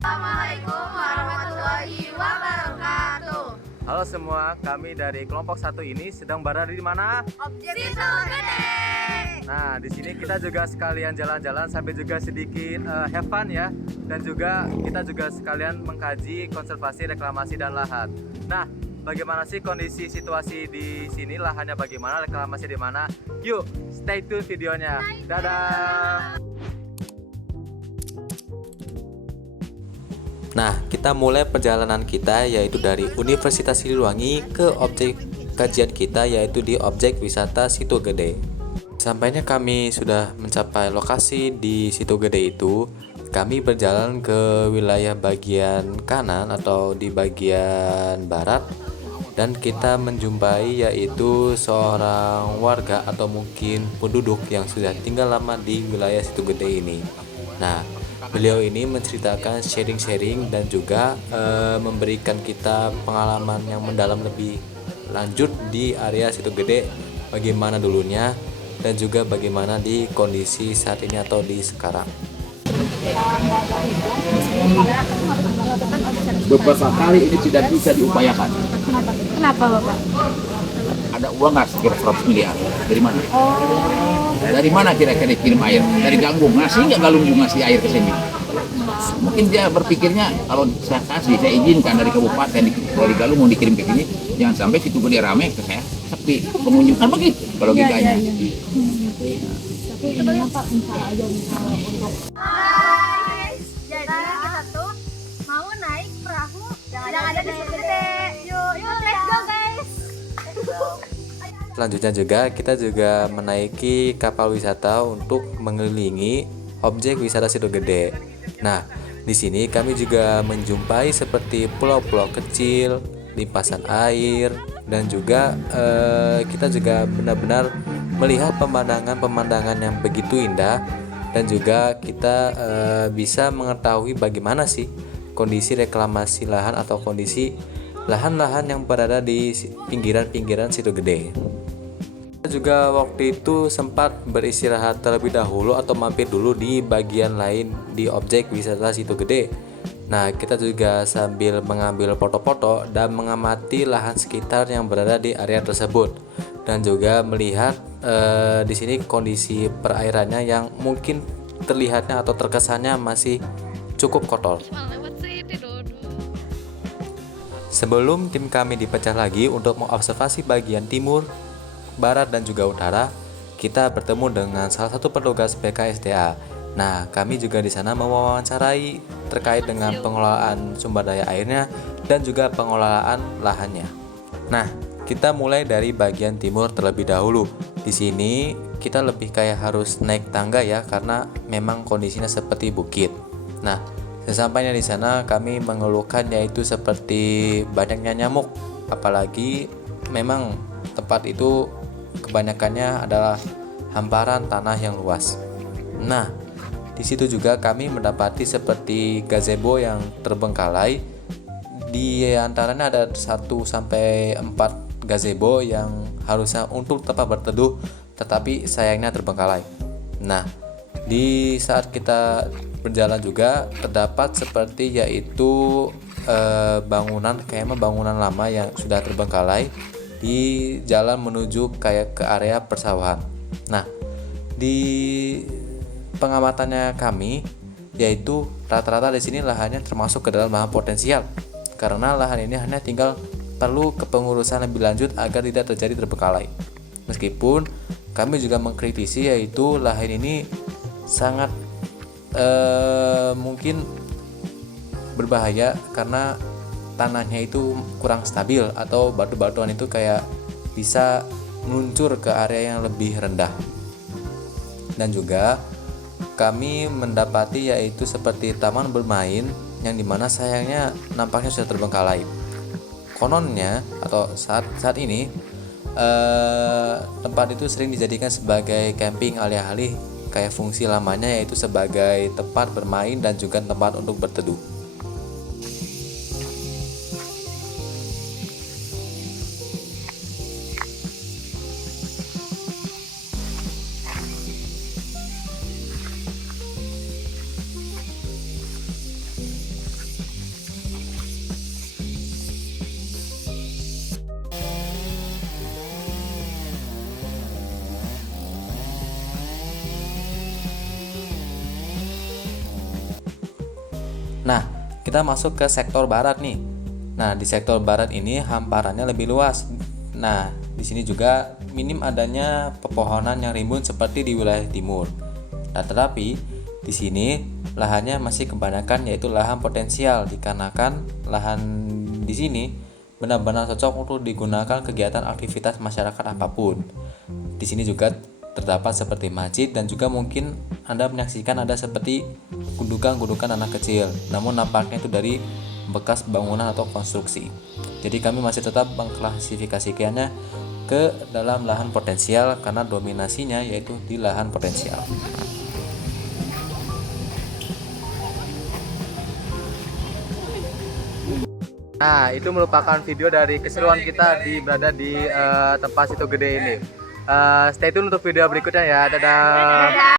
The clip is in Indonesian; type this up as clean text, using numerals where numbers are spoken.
Assalamualaikum warahmatullahi wabarakatuh. Halo semua, kami dari kelompok 1 ini sedang berada di mana? Objek Situ Gede. Nah, di sini kita juga sekalian jalan-jalan sampai juga sedikit have fun ya. Dan juga kita juga sekalian mengkaji konservasi, reklamasi dan lahan. Nah, bagaimana sih kondisi situasi di sini? Lahannya bagaimana, reklamasi di mana? Yuk, stay tune videonya. Dadah. Nah, kita mulai perjalanan kita yaitu dari Universitas Siliwangi ke objek kajian kita yaitu di objek wisata Situ Gede. Sampainya kami sudah mencapai lokasi di Situ Gede itu, kami berjalan ke wilayah bagian kanan atau di bagian barat dan kita menjumpai yaitu seorang warga atau mungkin penduduk yang sudah tinggal lama di wilayah Situ Gede ini. Nah, beliau ini menceritakan sharing-sharing dan juga memberikan kita pengalaman yang mendalam lebih lanjut di area Situ Gede, bagaimana dulunya dan juga bagaimana di kondisi saat ini atau di sekarang. Beberapa kali ini tidak bisa diupayakan. Kenapa Bapak? Ada uang nggak sekitar 100 miliar? Dari mana? Dari mana kira-kira dikirim air? Dari Galunggung. Ngasih nggak Galunggung ngasih air ke sini? Mungkin dia berpikirnya kalau saya kasih, saya izinkan dari kabupaten dari Galunggung dikirim ke sini, jangan sampai Situ Gede rame ke saya sepi pengunjung kan begitu kalau giganya. Tapi ini Pak misalnya aja untuk Hai. Jadi kita tuh mau naik perahu yang ada di Situ Gede. Yuk, let's go guys. Selanjutnya juga kita juga menaiki kapal wisata untuk mengelilingi objek wisata Situ Gede. Nah, di sini kami juga menjumpai seperti pulau-pulau kecil, limpasan air, dan juga kita juga benar-benar melihat pemandangan-pemandangan yang begitu indah, dan juga kita bisa mengetahui bagaimana sih kondisi reklamasi lahan atau kondisi lahan-lahan yang berada di pinggiran-pinggiran Situ Gede. Kita juga waktu itu sempat beristirahat terlebih dahulu atau mampir dulu di bagian lain di objek wisata Situ Gede. Nah, kita juga sambil mengambil foto-foto dan mengamati lahan sekitar yang berada di area tersebut, dan juga melihat di sini kondisi perairannya yang mungkin terlihatnya atau terkesannya masih cukup kotor. Sebelum tim kami dipecah lagi untuk mengobservasi bagian timur, barat dan juga utara, kita bertemu dengan salah satu petugas BKSDA. Nah, kami juga di sana mewawancarai terkait dengan pengelolaan sumber daya airnya dan juga pengelolaan lahannya. Nah, kita mulai dari bagian timur terlebih dahulu. Di sini kita lebih kayak harus naik tangga ya, karena memang kondisinya seperti bukit. Nah, sesampainya di sana kami mengeluhkan yaitu seperti banyaknya nyamuk, apalagi memang tempat itu kebanyakannya adalah hamparan tanah yang luas. Nah, di situ juga kami mendapati seperti gazebo yang terbengkalai. Di antaranya ada 1 sampai 4 gazebo yang harusnya untuk tempat berteduh, tetapi sayangnya terbengkalai. Nah, di saat kita berjalan juga terdapat seperti yaitu bangunan lama yang sudah terbengkalai di jalan menuju kayak ke area persawahan. Nah, di pengamatannya kami yaitu rata-rata di sini lahannya termasuk ke dalam lahan potensial, karena lahan ini hanya tinggal perlu kepengurusan lebih lanjut agar tidak terjadi terbengkalai. Meskipun kami juga mengkritisi yaitu lahan ini sangat mungkin berbahaya karena tanahnya itu kurang stabil atau batu-batuan itu kayak bisa meluncur ke area yang lebih rendah. Dan juga kami mendapati yaitu seperti taman bermain yang dimana sayangnya nampaknya sudah terbengkalai. Kononnya atau saat ini tempat itu sering dijadikan sebagai camping alih-alih kayak fungsi lamanya yaitu sebagai tempat bermain dan juga tempat untuk berteduh. Nah, kita masuk ke sektor barat nih. Nah, di sektor barat ini hamparannya lebih luas. Nah, di sini juga minim adanya pepohonan yang rimbun seperti di wilayah timur. Nah, tetapi di sini lahannya masih kebanyakan yaitu lahan potensial dikarenakan lahan di sini benar-benar cocok untuk digunakan kegiatan aktivitas masyarakat apapun. Di sini juga terdapat seperti masjid dan juga mungkin Anda menyaksikan ada seperti gundukan-gundukan anak kecil. Namun nampaknya itu dari bekas bangunan atau konstruksi. Jadi kami masih tetap mengklasifikasikannya ke dalam lahan potensial karena dominasinya yaitu di lahan potensial. Nah, itu merupakan video dari keseruan kita berada di tempat situ gede ini. Stay tune untuk video berikutnya ya. Dadah.